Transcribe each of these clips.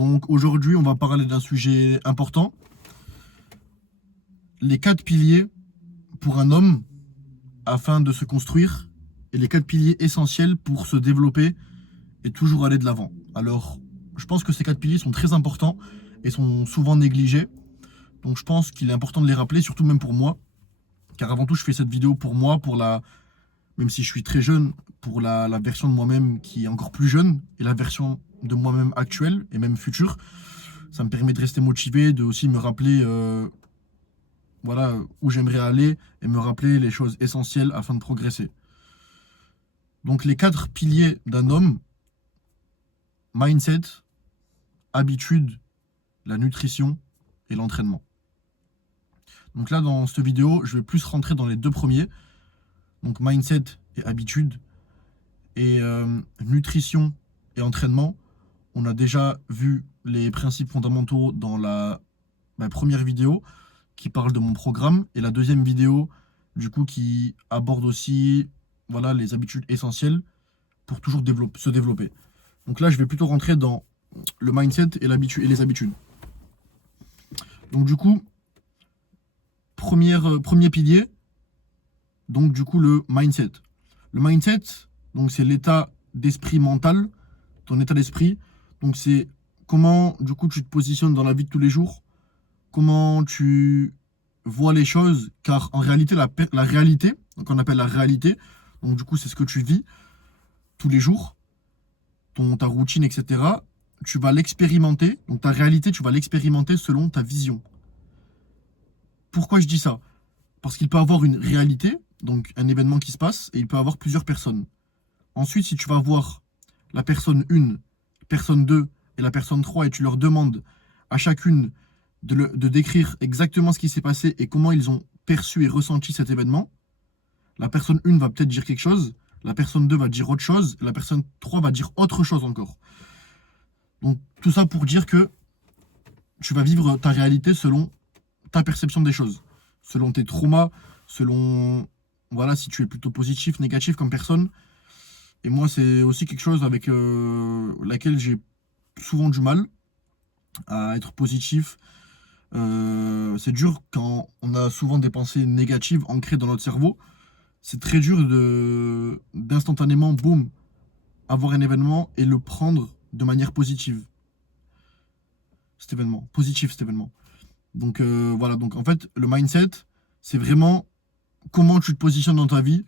Donc aujourd'hui, on va parler d'un sujet important. Les 4 piliers pour un homme afin de se construire et les 4 piliers essentiels pour se développer et toujours aller de l'avant. Alors, je pense que ces 4 piliers sont très importants et sont souvent négligés. Donc je pense qu'il est important de les rappeler, surtout même pour moi. Car avant tout, je fais cette vidéo pour moi, même si je suis très jeune, pour la version de moi-même qui est encore plus jeune et la version de moi-même actuelle et même future. Ça me permet de rester motivé, de aussi me rappeler voilà, où j'aimerais aller et me rappeler les choses essentielles afin de progresser. Donc les 4 piliers d'un homme: mindset, habitude, la nutrition et l'entraînement. Donc là, dans cette vidéo, je vais plus rentrer dans les 2 premiers. Donc mindset et habitude. Et nutrition et entraînement, on a déjà vu les principes fondamentaux dans la première vidéo qui parle de mon programme et la deuxième vidéo du coup qui aborde aussi voilà, les habitudes essentielles pour toujours se développer. Donc là, je vais plutôt rentrer dans le mindset et les habitudes. Donc du coup, premier pilier, donc du coup le mindset. Le mindset, donc c'est l'état d'esprit mental, ton état d'esprit. Donc c'est comment du coup tu te positionnes dans la vie de tous les jours, comment tu vois les choses, car en réalité la réalité, donc on appelle la réalité, donc du coup c'est ce que tu vis tous les jours, ta routine, etc. Tu vas l'expérimenter, donc ta réalité, tu vas l'expérimenter selon ta vision. Pourquoi je dis ça? Parce qu'il peut avoir une réalité, donc un événement qui se passe, et il peut avoir plusieurs personnes. Ensuite, si tu vas voir la personne 1, personne 2 et la personne 3 et tu leur demandes à chacune de décrire exactement ce qui s'est passé et comment ils ont perçu et ressenti cet événement, la personne 1 va peut-être dire quelque chose, la personne 2 va dire autre chose, et la personne 3 va dire autre chose encore. Donc tout ça pour dire que tu vas vivre ta réalité selon ta perception des choses, selon tes traumas, selon voilà, si tu es plutôt positif, négatif comme personne. Et moi, c'est aussi quelque chose avec laquelle j'ai souvent du mal à être positif. C'est dur quand on a souvent des pensées négatives ancrées dans notre cerveau. C'est très dur d'instantanément, boum, avoir un événement et le prendre de manière positive. Cet événement. Donc voilà, donc en fait, le mindset, c'est vraiment comment tu te positionnes dans ta vie,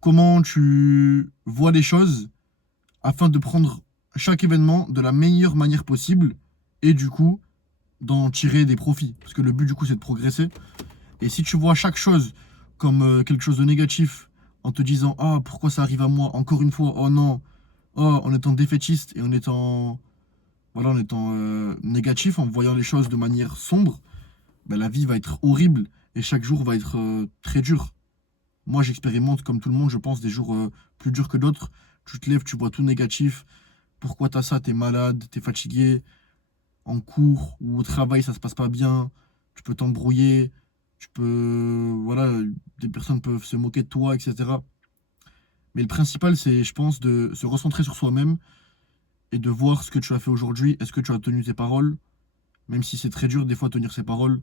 comment tu vois les choses afin de prendre chaque événement de la meilleure manière possible et du coup d'en tirer des profits. Parce que le but du coup c'est de progresser. Et si tu vois chaque chose comme quelque chose de négatif en te disant ah pourquoi ça arrive à moi encore une fois, oh non, oh, en étant défaitiste et en étant voilà, en étant négatif, en voyant les choses de manière sombre, ben, la vie va être horrible et chaque jour va être très dur. Moi, j'expérimente, comme tout le monde, je pense, des jours plus durs que d'autres. Tu te lèves, tu vois tout négatif. Pourquoi t'as ça? T'es malade, t'es fatigué. En cours ou au travail, ça se passe pas bien. Tu peux t'embrouiller. Tu peux. Voilà, des personnes peuvent se moquer de toi, etc. Mais le principal, c'est, je pense, de se recentrer sur soi-même et de voir ce que tu as fait aujourd'hui. Est-ce que tu as tenu tes paroles? Même si c'est très dur, des fois, tenir ses paroles,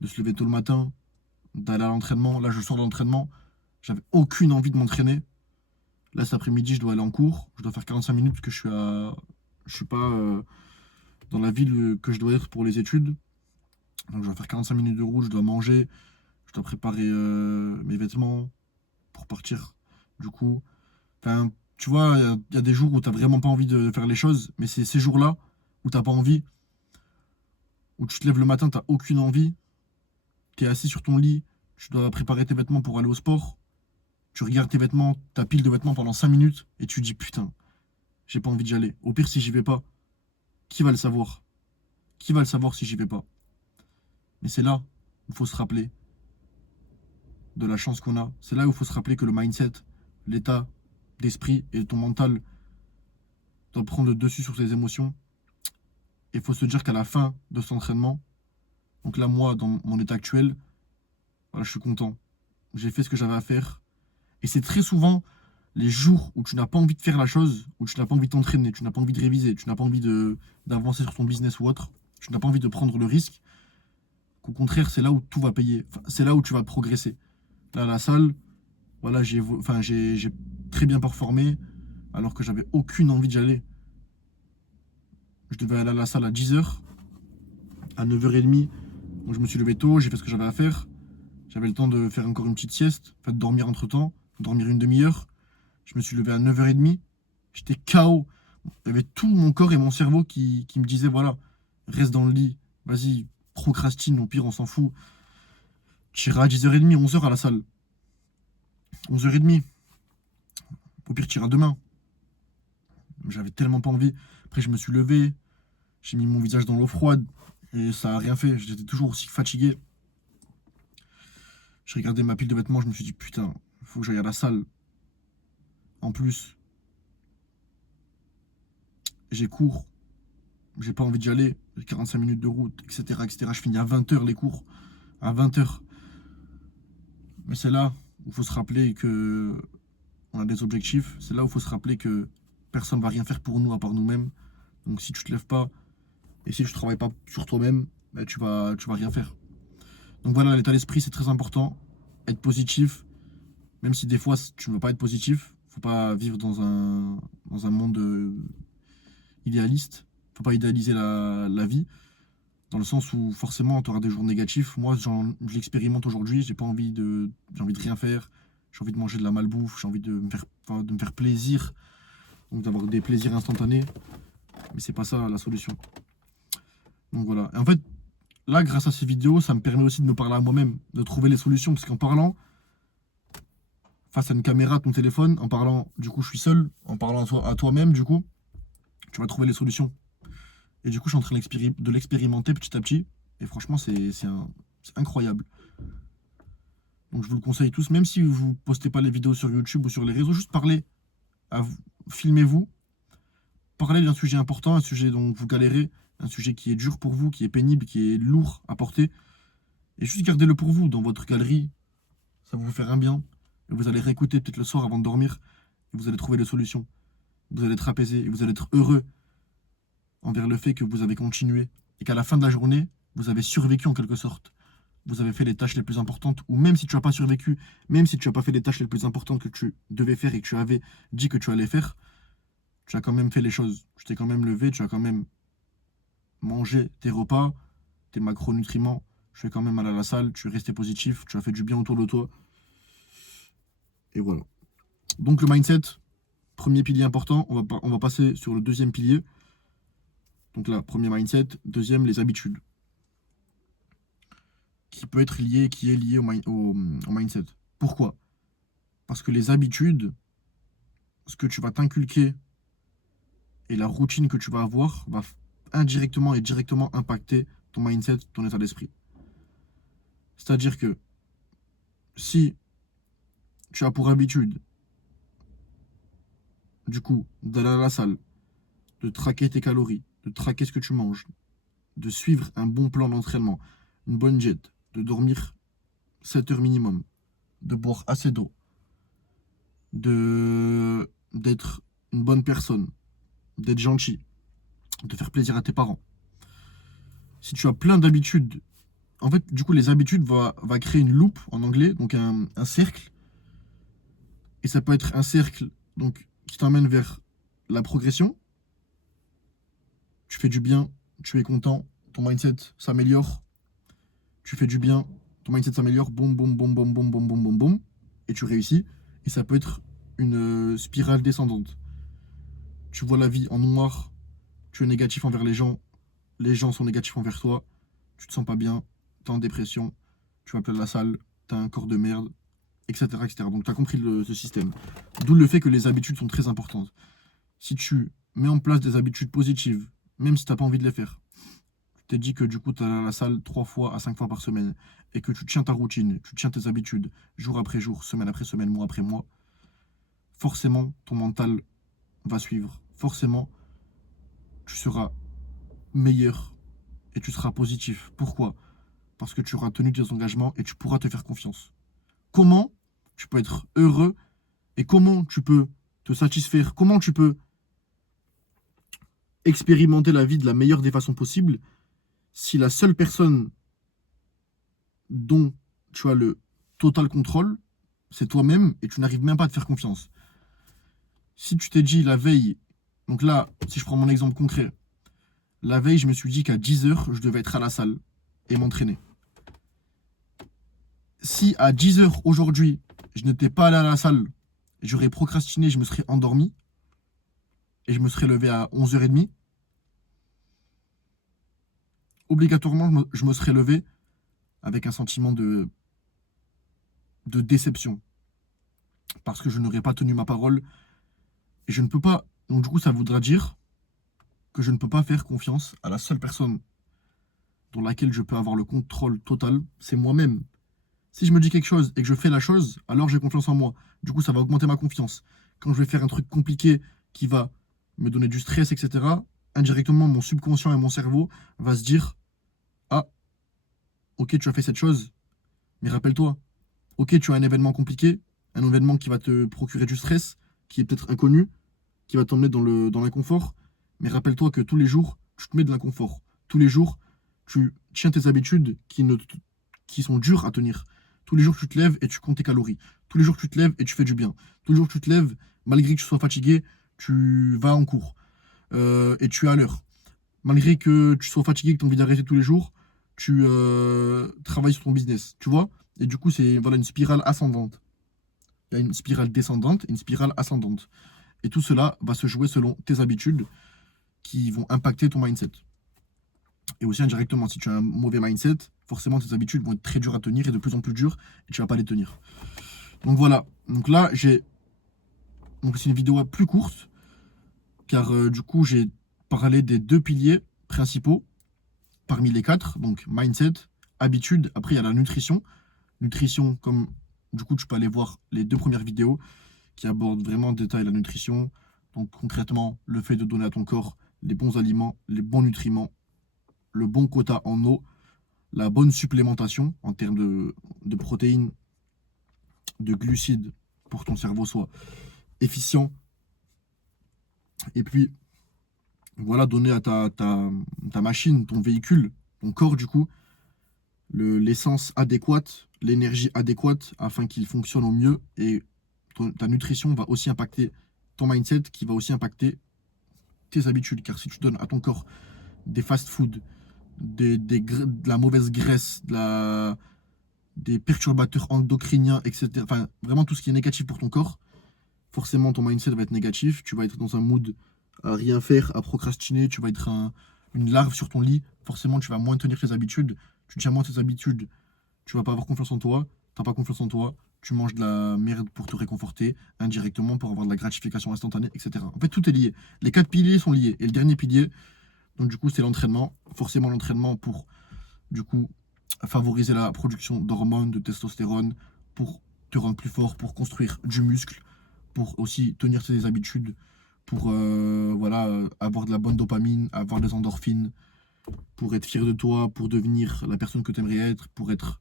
de se lever tôt le matin, d'aller à l'entraînement. Là, je sors de l'entraînement. J'avais aucune envie de m'entraîner. Là, cet après-midi, je dois aller en cours. Je dois faire 45 minutes parce que je suis pas dans la ville que je dois être pour les études. Donc, je dois faire 45 minutes de route. Je dois manger. Je dois préparer mes vêtements pour partir. Du coup, enfin, tu vois, il y a des jours où t'as vraiment pas envie de faire les choses, mais c'est ces jours-là où t'as pas envie, où tu te lèves le matin, t'as aucune envie. T'es assis sur ton lit. Tu dois préparer tes vêtements pour aller au sport. Tu regardes tes vêtements, ta pile de vêtements pendant 5 minutes et tu dis putain, j'ai pas envie d'y aller. Au pire, si j'y vais pas, qui va le savoir? Qui va le savoir si j'y vais pas? Mais c'est là où il faut se rappeler de la chance qu'on a. C'est là où il faut se rappeler que le mindset, l'état d'esprit et ton mental doivent prendre le dessus sur ses émotions. Et il faut se dire qu'à la fin de cet entraînement, donc là, moi, dans mon état actuel, voilà, je suis content. J'ai fait ce que j'avais à faire. Et c'est très souvent les jours où tu n'as pas envie de faire la chose, où tu n'as pas envie de t'entraîner, tu n'as pas envie de réviser, tu n'as pas envie d'avancer sur ton business ou autre, tu n'as pas envie de prendre le risque, qu'au contraire, c'est là où tout va payer. Enfin, c'est là où tu vas progresser. Là, à la salle, voilà, j'ai très bien performé, alors que j'avais aucune envie d'y aller. Je devais aller à la salle à 10h, à 9h30. Donc je me suis levé tôt, j'ai fait ce que j'avais à faire. J'avais le temps de faire encore une petite sieste, enfin de dormir entre temps, dormir une demi-heure. Je me suis levé à 9h30. J'étais KO. Il y avait tout mon corps et mon cerveau qui me disaient voilà, reste dans le lit, vas-y, procrastine, au pire, on s'en fout. Tu iras à 10h30, 11h à la salle. 11h30. Au pire, tu iras demain. J'avais tellement pas envie. Après, je me suis levé, j'ai mis mon visage dans l'eau froide et ça a rien fait. J'étais toujours aussi fatigué. J'ai regardé ma pile de vêtements, je me suis dit putain, faut que j'aille à la salle. En plus, j'ai cours, j'ai pas envie d'y aller, j'ai 45 minutes de route, etc., etc. Je finis à 20h les cours, à 20h. Mais c'est là où il faut se rappeler que on a des objectifs, c'est là où il faut se rappeler que personne va rien faire pour nous à part nous-mêmes. Donc si tu te lèves pas et si tu travailles pas sur toi-même, bah, tu vas rien faire. Donc voilà, l'état d'esprit c'est très important, être positif, même si des fois tu ne veux pas être positif, faut pas vivre dans un monde idéaliste, faut pas idéaliser la vie, dans le sens où forcément tu auras des jours négatifs. Moi je l'expérimente aujourd'hui, j'ai envie de rien faire, j'ai envie de manger de la malbouffe, j'ai envie de me faire plaisir, donc d'avoir des plaisirs instantanés, mais c'est pas ça la solution. Donc voilà, et en fait là grâce à ces vidéos ça me permet aussi de me parler à moi-même, de trouver les solutions, parce qu'en parlant face à une caméra, ton téléphone, en parlant, du coup, je suis seul, en parlant à toi-même, du coup, tu vas trouver les solutions. Et du coup, je suis en train de l'expérimenter petit à petit. Et franchement, c'est incroyable. Donc, je vous le conseille tous, même si vous postez pas les vidéos sur YouTube ou sur les réseaux, juste parlez à vous, filmez-vous, parlez d'un sujet important, un sujet dont vous galérez, un sujet qui est dur pour vous, qui est pénible, qui est lourd à porter. Et juste gardez-le pour vous, dans votre galerie, ça va vous faire un bien. Et vous allez réécouter peut-être le soir avant de dormir, et vous allez trouver les solutions. Vous allez être apaisé et vous allez être heureux envers le fait que vous avez continué et qu'à la fin de la journée, vous avez survécu en quelque sorte. Vous avez fait les tâches les plus importantes, ou même si tu n'as pas survécu, même si tu n'as pas fait les tâches les plus importantes que tu devais faire et que tu avais dit que tu allais faire, tu as quand même fait les choses. Tu t'es quand même levé, tu as quand même mangé tes repas, tes macronutriments, tu es quand même allé à la salle, tu es resté positif, tu as fait du bien autour de toi. Et voilà. Donc le mindset, premier pilier important, on va passer sur le deuxième pilier. Donc là, premier mindset. Deuxième, les habitudes. Qui est lié au mindset. Pourquoi? Parce que les habitudes, ce que tu vas t'inculquer et la routine que tu vas avoir va indirectement et directement impacter ton mindset, ton état d'esprit. C'est-à-dire que si tu as pour habitude, du coup, d'aller à la salle, de traquer tes calories, de traquer ce que tu manges, de suivre un bon plan d'entraînement, une bonne diète, de dormir 7 heures minimum, de boire assez d'eau, d'être une bonne personne, d'être gentil, de faire plaisir à tes parents. Si tu as plein d'habitudes, en fait, du coup, les habitudes va créer une loupe en anglais, donc un cercle. Et ça peut être un cercle donc, qui t'emmène vers la progression. Tu fais du bien, tu es content, ton mindset s'améliore. Tu fais du bien, ton mindset s'améliore, boum, boum, boum, boum, boum, boum, boum, boum, boum, et tu réussis. Et ça peut être une spirale descendante. Tu vois la vie en noir, tu es négatif envers les gens sont négatifs envers toi, tu te sens pas bien, tu es en dépression, tu vas plus à la salle, tu as un corps de merde, etc. etc. Donc tu as compris ce système. D'où le fait que les habitudes sont très importantes. Si tu mets en place des habitudes positives, même si tu n'as pas envie de les faire, tu t'es dit que du coup tu allais à la salle 3 fois à 5 fois par semaine, et que tu tiens ta routine, tu tiens tes habitudes, jour après jour, semaine après semaine, mois après mois, forcément ton mental va suivre. Forcément, tu seras meilleur et tu seras positif. Pourquoi? Parce que tu auras tenu tes engagements et tu pourras te faire confiance. Comment tu peux être heureux Et comment tu peux te satisfaire, comment tu peux expérimenter la vie de la meilleure des façons possibles si la seule personne dont tu as le total contrôle, c'est toi-même et tu n'arrives même pas à te faire confiance. Si tu t'es dit la veille, donc là, si je prends mon exemple concret, la veille, je me suis dit qu'à 10 heures, je devais être à la salle et m'entraîner. Si à 10 heures aujourd'hui, je n'étais pas allé à la salle, j'aurais procrastiné, je me serais endormi et je me serais levé à 11h30, obligatoirement, je me serais levé avec un sentiment de déception. Parce que je n'aurais pas tenu ma parole. Et je ne peux pas. Donc, du coup, ça voudra dire que je ne peux pas faire confiance à la seule personne dans laquelle je peux avoir le contrôle total, c'est moi-même. Si je me dis quelque chose et que je fais la chose, alors j'ai confiance en moi. Du coup, ça va augmenter ma confiance. Quand je vais faire un truc compliqué qui va me donner du stress, etc., indirectement, mon subconscient et mon cerveau va se dire, ah, ok, tu as fait cette chose, mais rappelle-toi, ok, tu as un événement compliqué, un événement qui va te procurer du stress, qui est peut-être inconnu, qui va t'emmener dans l'inconfort, mais rappelle-toi que tous les jours, tu te mets de l'inconfort. Tous les jours, tu tiens tes habitudes qui sont dures à tenir. Tous les jours, tu te lèves et tu comptes tes calories. Tous les jours, tu te lèves et tu fais du bien. Tous les jours, tu te lèves, malgré que tu sois fatigué, tu vas en cours et tu es à l'heure. Malgré que tu sois fatigué, que tu as envie d'arrêter tous les jours, tu travailles sur ton business, tu vois. Et du coup, c'est voilà, une spirale ascendante. Il y a une spirale descendante et une spirale ascendante. Et tout cela va se jouer selon tes habitudes qui vont impacter ton mindset. Et aussi indirectement, si tu as un mauvais mindset, forcément tes habitudes vont être très dures à tenir et de plus en plus dures et tu vas pas les tenir. Donc voilà. Donc là, donc c'est une vidéo plus courte car du coup j'ai parlé des deux piliers principaux parmi les quatre. Donc mindset, habitude. Après il y a la nutrition. Nutrition, comme du coup tu peux aller voir les deux premières vidéos qui abordent vraiment en détail la nutrition. Donc concrètement, le fait de donner à ton corps les bons aliments, les bons nutriments, le bon quota en eau, la bonne supplémentation en termes de protéines, de glucides pour que ton cerveau soit efficient. Et puis, voilà, donner à ta machine, ton véhicule, ton corps du coup, l'essence adéquate, l'énergie adéquate afin qu'il fonctionne au mieux. Et ta nutrition va aussi impacter ton mindset qui va aussi impacter tes habitudes. Car si tu donnes à ton corps des fast-foods, de la mauvaise graisse, des perturbateurs endocriniens, etc. Enfin, vraiment tout ce qui est négatif pour ton corps, forcément ton mindset va être négatif. Tu vas être dans un mood à rien faire, à procrastiner. Tu vas être une larve sur ton lit. Forcément, tu vas moins tenir tes habitudes. Tu tiens moins tes habitudes. Tu vas pas avoir confiance en toi. T'as pas confiance en toi. Tu manges de la merde pour te réconforter, indirectement pour avoir de la gratification instantanée, etc. En fait, tout est lié. Les quatre piliers sont liés. Et le dernier pilier, donc du coup, c'est l'entraînement. Forcément, l'entraînement pour, du coup, favoriser la production d'hormones, de testostérone, pour te rendre plus fort, pour construire du muscle, pour aussi tenir tes habitudes, pour voilà, avoir de la bonne dopamine, avoir des endorphines, pour être fier de toi, pour devenir la personne que tu aimerais être, pour être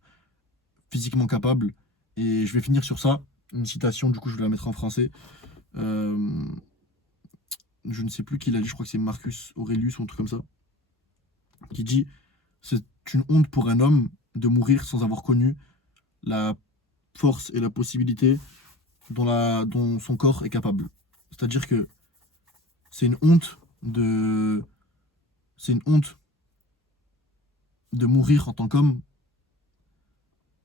physiquement capable. Et je vais finir sur ça. Une citation, du coup, je vais la mettre en français. Euh, je ne sais plus qui l'a dit, je crois que c'est Marcus Aurelius ou un truc comme ça, qui dit: c'est une honte pour un homme de mourir sans avoir connu la force et la possibilité dont son corps est capable. C'est-à-dire que c'est une honte de c'est une honte de mourir en tant qu'homme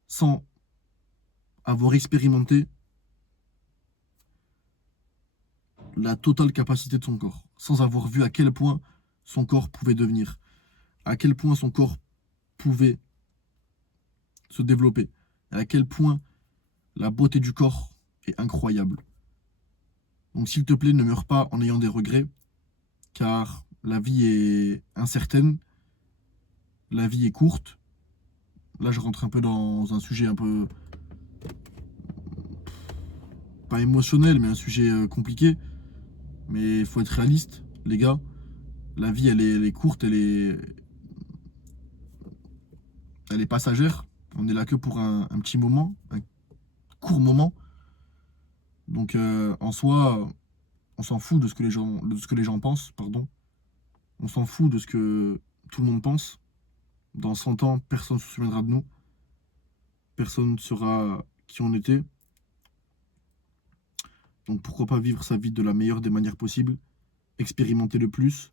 sans avoir expérimenté la totale capacité de son corps, sans avoir vu à quel point son corps pouvait devenir, à quel point son corps pouvait se développer, et à quel point la beauté du corps est incroyable. Donc s'il te plaît, ne meurs pas en ayant des regrets, car la vie est incertaine, la vie est courte. Là, je rentre un peu dans un sujet un peu, pas émotionnel, mais un sujet compliqué. Mais il faut être réaliste, les gars. La vie, elle est courte, elle est passagère. On est là que pour un petit moment, un court moment. Donc en soi, on s'en fout de ce que les gens pensent, pardon. On s'en fout de ce que tout le monde pense. Dans 100 ans, personne ne se souviendra de nous. Personne ne saura qui on était. Donc pourquoi pas vivre sa vie de la meilleure des manières possibles, expérimenter le plus,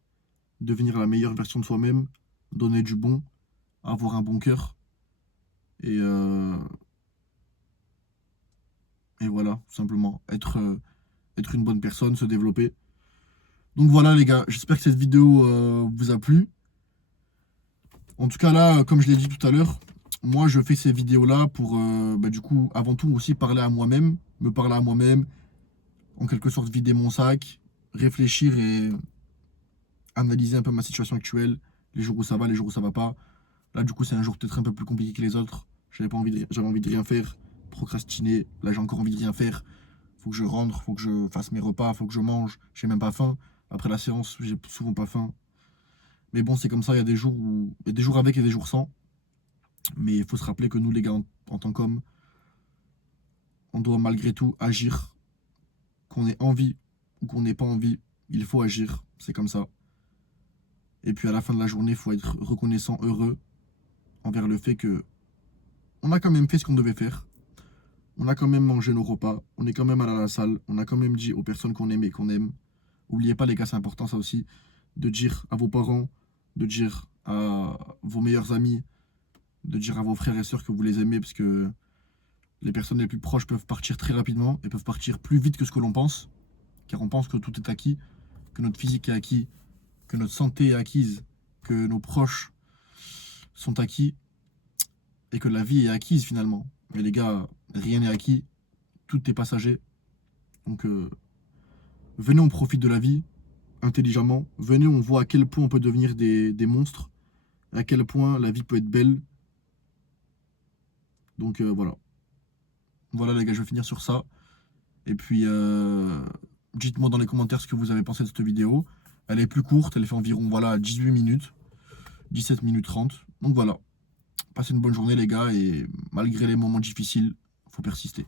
devenir la meilleure version de soi-même, donner du bon, avoir un bon cœur. Et, euh, et voilà, tout simplement. Être une bonne personne, se développer. Donc voilà les gars, j'espère que cette vidéo vous a plu. En tout cas là, comme je l'ai dit tout à l'heure, moi je fais ces vidéos-là pour du coup avant tout aussi parler à moi-même, me parler à moi-même, en quelque sorte vider mon sac, réfléchir et analyser un peu ma situation actuelle, les jours où ça va, les jours où ça va pas. Là du coup c'est un jour peut-être un peu plus compliqué que les autres. J'avais envie de rien faire, procrastiner. Là j'ai encore envie de rien faire. Faut que je rentre, faut que je fasse mes repas, faut que je mange. J'ai même pas faim. Après la séance, j'ai souvent pas faim. Mais bon, c'est comme ça, il y a des jours où. Il y a des jours avec et des jours sans. Mais il faut se rappeler que nous, les gars, en tant qu'hommes, on doit malgré tout agir. Qu'on ait envie ou qu'on n'ait pas envie, il faut agir. C'est comme ça. Et puis à la fin de la journée, il faut être reconnaissant, heureux envers le fait que on a quand même fait ce qu'on devait faire. On a quand même mangé nos repas. On est quand même allé à la salle. On a quand même dit aux personnes qu'on aime et qu'on aime. Oubliez pas, les gars, c'est important ça aussi, de dire à vos parents, de dire à vos meilleurs amis, de dire à vos frères et sœurs que vous les aimez, parce que les personnes les plus proches peuvent partir très rapidement et peuvent partir plus vite que ce que l'on pense, car on pense que tout est acquis, que notre physique est acquis, que notre santé est acquise, que nos proches sont acquis et que la vie est acquise finalement. Mais les gars, rien n'est acquis, tout est passager. Donc venez, on profite de la vie intelligemment. Venez, on voit à quel point on peut devenir des monstres, à quel point la vie peut être belle. Donc voilà. Voilà les gars, je vais finir sur ça. Et puis, dites-moi dans les commentaires ce que vous avez pensé de cette vidéo. Elle est plus courte, elle fait environ voilà, 18 minutes, 17 minutes 30. Donc voilà. Passez une bonne journée les gars et malgré les moments difficiles, faut persister.